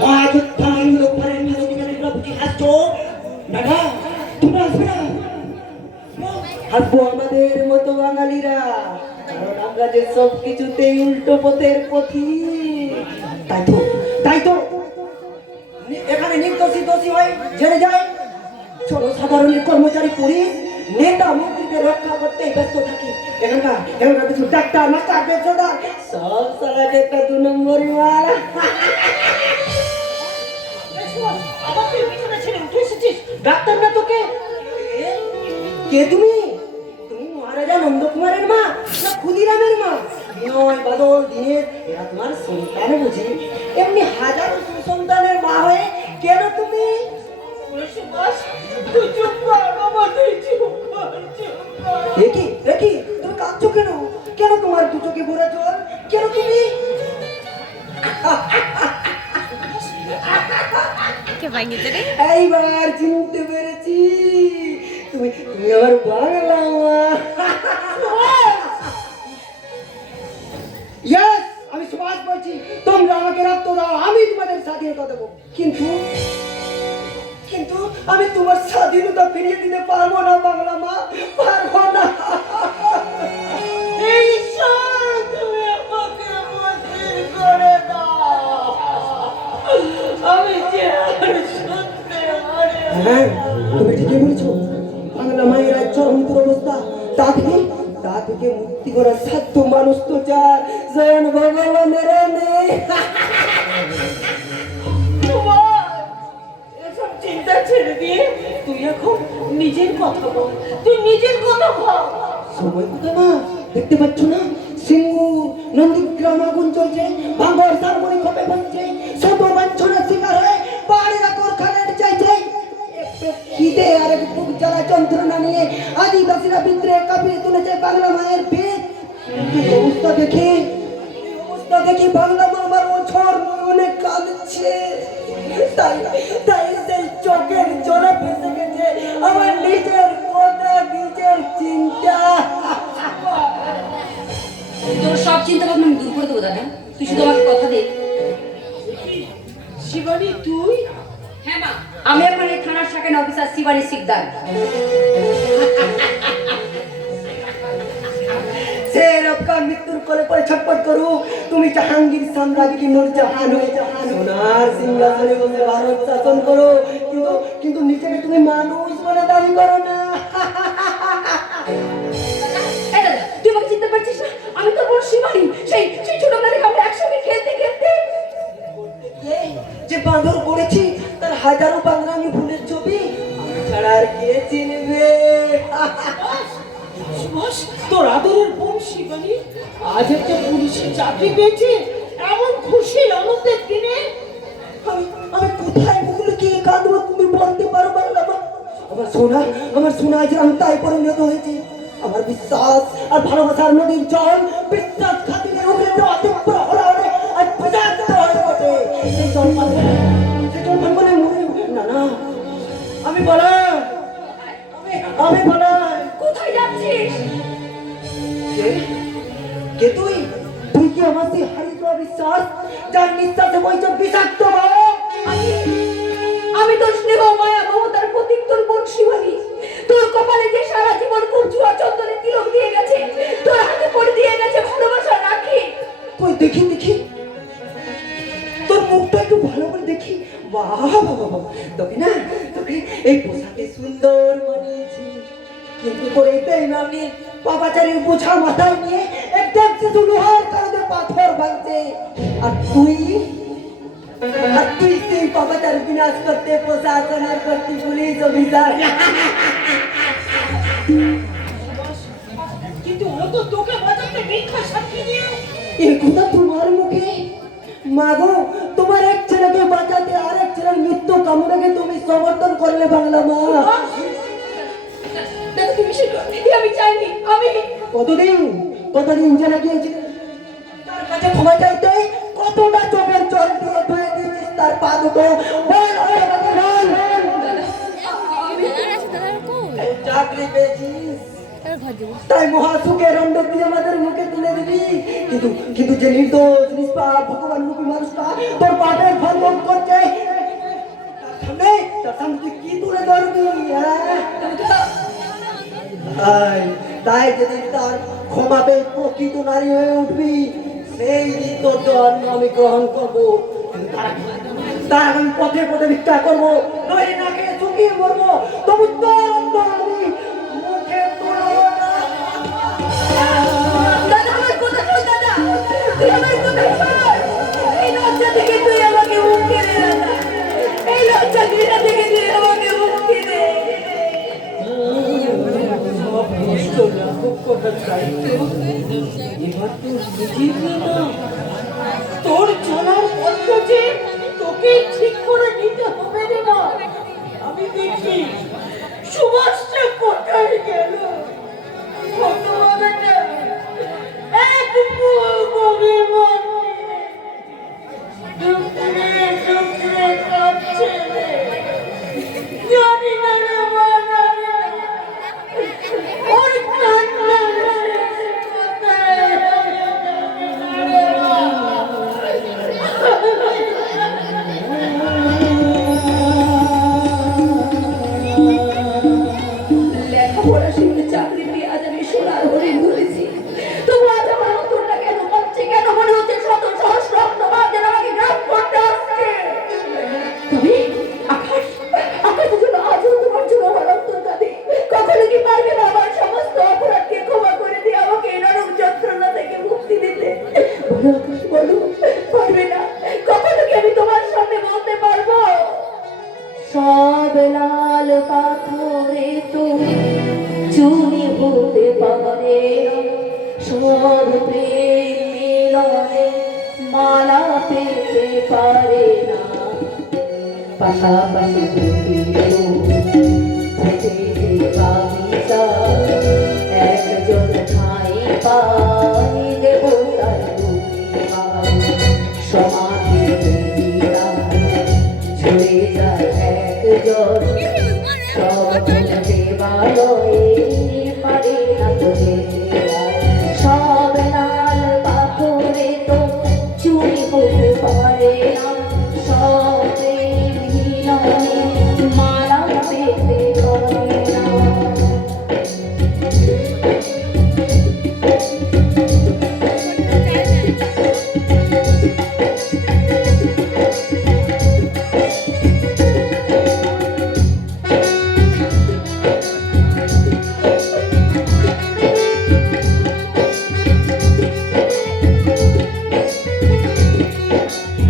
মহাযুদ্ধান লোকমানের নিরবিকারীরা বুঝি হাসছো দাদা তোমরা আসবে না হাসবো আমাদের মতো বাঙালিরা কারণ আমরা যে সব কিছুতেই উল্টো পথের পথি তাই তো এখানে নির্দোষী দোষী হয় জেনে যায় জনসাধারণের কর্মচারী পুলিশ নেতা মন্ত্রীদের রক্ষা করতে ব্যস্ত থাকে এখানকার কিছু ডাক্তার মাস্টার পেশাদার সব সালাকে একটা 2 নম্বরই মারা ডাক্তার না তোকে কে তুমি মহারাজা নন্দকুমারের মা না ক্ষুদিরামের মা বিনয় বাদল দিনের এরা তোমার সন্তান বুঝি এমনি হাজারো সন্তানের মা হয়ে কেন তুমি তুমি কাঁদছো কেন কেন তোমার 2 চোখে ভরা জল কেন তুমি এইবার চিনতে পেরেছি তুমি আমার বাংলা মা ইয়েস আমি সুভাষ বলছি তোমরা আমাকে রক্ত দাও আমি তোমাদের স্বাধীনতা দেবো কিন্তু আমি তোমার স্বাধীনতা ফিরিয়ে দিতে পারবো না বাংলা মা পারবো না তুমি আমাকে মুক্তি করে দাও আমি হ্যাঁ তুমি ঠিকই বলেছো বাংলা মায়ের চরম দুরবস্থা তা থেকে মুক্তি করার সাধ্য মানুষ তো চার স্বয়ং ভগবানের নেই এসব চিন্তা ছেড়ে দিয়ে তুই এখন নিজের কথা বল সময় কোথায় মা দেখতে পাচ্ছ না সিঙ্গু নন্দীগ্রাম আগুন চলছে ভাঙর সারমণি খপে বসছে শত বাঞ্ছনার শিকার হয়ে পাহাড়িরা কোরখানের চাইছে খিদে আর বুক জ্বালা যন্ত্রণা নিয়ে আদিবাসীরা বিদ্রোহে কাঁপিয়ে তুলেছে বাংলা মায়ের পেট অবস্থা দেখি বাংলা মা আমার বছর মনে কাঁদছে তাই সেই চোখের জোরে ভেসে গেছে আমার নিজের কথা নিজের চিন্তা তোর সব চিন্তা ভাবনা আমি দূর করে দেবো দাদা তুই শুধু আমাকে কথা দে শিবানী তুই হ্যাঁ মা আমি এখন এই থানার শাখার অফিসার শিবানী শিকদার সে রক্ষা মৃত্যুর কোলে পড়ে ছটপট করুক তুমি জাহাঙ্গীর সাম্রাজ্য কি নূরজাহান হয়ে সোনার সিংহাসনে বসে ভারত শাসন করো কিন্তু নিজেকে তুমি মানুষ বলে দাবি করো না তুই আমাকে চিনতে পারছিস না আমি তো বড় শিবানী সেই ছোটবেলা থেকে আমরা একসঙ্গে খেলতে যে বাঁদর পড়েছি তার হাজারো বাংলামি ফুলের ছবি ছাড়া আর কে চিনবে তোর আদরের বোন শিবানী আজ একটা পুলিশের চাকরি পেয়েছে এমন খুশি আনন্দের দিনে আমি কোথায় মুখগুলো কি কাঁদবো তুমি বলতে পারো বাংলা আমার সোনা আজ তাই পরিণত হয়েছে আমার বিশ্বাস আর ভালোবাসার নদীর জল বিশ্বাস খাতিরে উঠে দেওয়াতে প্রহরারে আর পর্যাপ্ত হয়ে ওঠে সেই জল মনে না আমি বলা কোথায় যাচ্ছিস কে তুই কি আমার সেই হারিত বিশ্বাস যার নিঃশ্বাসে বইছে বিষাক্ত আমি তোর স্নেহ মায়া মমতার প্রতীক তোর বোন শিবানী তোর কপালে যে সারা জীবন কুচুয়া চন্দনে তিলক দিয়ে গেছে তোর হাতে পড়ে দিয়ে গেছে ভালোবাসা রাখি কই দেখি তোর মুখটা একটু ভালো করে দেখি বাহ তোকে এই পোশাকে সুন্দর মানিয়েছি কিন্তু তোর এই বেইমানি পাপাচারের বোঝা মাথায় নিয়ে একদম শুধু লোহার কারণে পাথর ভাঙছে আর তুই সেই পাপাচার বিনাশ করতে প্রশাসন আর করতে পুলিশ অফিসার কিন্তু ও তো তোকে বাঁচাতে মিথ্যা সাক্ষী দিয়ে এই কথা তোমার মুখে মাগো তোমার এক ছেলেকে বাঁচাতে আরেক ছেলের মৃত্যু কামনাকে তুমি সমর্থন করলে বাংলা মা আমি চাইনি আমি কতদিন জানা গিয়েছিল তার কাছে ক্ষমা চাইতে কতটা চোখের জল দিয়ে ধুয়ে দিয়েছিস তার পা দুটো বল চাকরি পেয়েছিস তাই মহাসুখের অন্ধ দিয়ে আমাদের মুখে তুলে দিবি কিন্তু যে নির্দোষ নিষ্পাপ ভগবান রূপী মানুষটা সামনে তুই কি তুলে ধরবি? হ্যাঁ তাই যেদিন তার ক্ষমাবে প্রকৃত নারী হয়ে উঠবি সেই দিন তোর জন্ম আমি গ্রহণ করবো। কিন্তু তার আমি পথে পথে ভিক্ষা করবো, নইলে না খেয়ে শুকিয়ে মরবো, তবু তোর অন্তর আমি মুখে তুলবো না। দাদা আমার কথা শোন, দাদা তুই আমার কথা শোন। এই লজ্জা থেকে তুই আমাকে মুক্তি দে দাদা, এই লজ্জা ঘৃণা থেকে তুই আমাকে মুক্তি দে। সব কষ্ট লাঘব করার দায়িত্ব এবার তো বুঝিয়ে না। তোর চলার পদ্ধতি তোকে ঠিক করে নিতে হবে রে মা। আমি দেখি সুভাষটা কোথায় গেল। ভগবানটা এক গভীর মনে দুঃখে দুঃখে কাঁদছে রে। জানি না রে মা, জানি না। ওর কান্না কোথায় রে মা? লেখাপড়া শিখে চাকরি পেয়ে আজ আমি সোনার হরিণ ধরেছি, তবু আজ আমার অন্তরটা কেন কাঁপছে, কেন মনে হচ্ছে শত সহস্র রক্তপাত যেন আমাকে গ্রাস করতে আসছে। তবে আকাশ আকাশের জন্য আজও তোমার জন্য আমার অন্তর কাঁদে। কখনো কি পারবে না আমার সমস্ত অপরাধকে ক্ষমা করে দিয়ে আমাকে এই নরক যন্ত্রণা থেকে মুক্তি দিতে? বলো আকাশ, বলো পারবে না? কখনো কি আমি তোমার সামনে বলতে পারবো সব লাল পাথরে তো চুরি হতে পারে, সব প্রেম মিলনে মালা পেতে পারে না, পাশাপাশি বাগিচা একজন ঠাই পাই দেব তার সমাধি ঝরে যায় একজন, সব দেবালয়ে পারে না তো যেতে আর। সব লাল পাথরে তো চুরি হতে পারে না, সব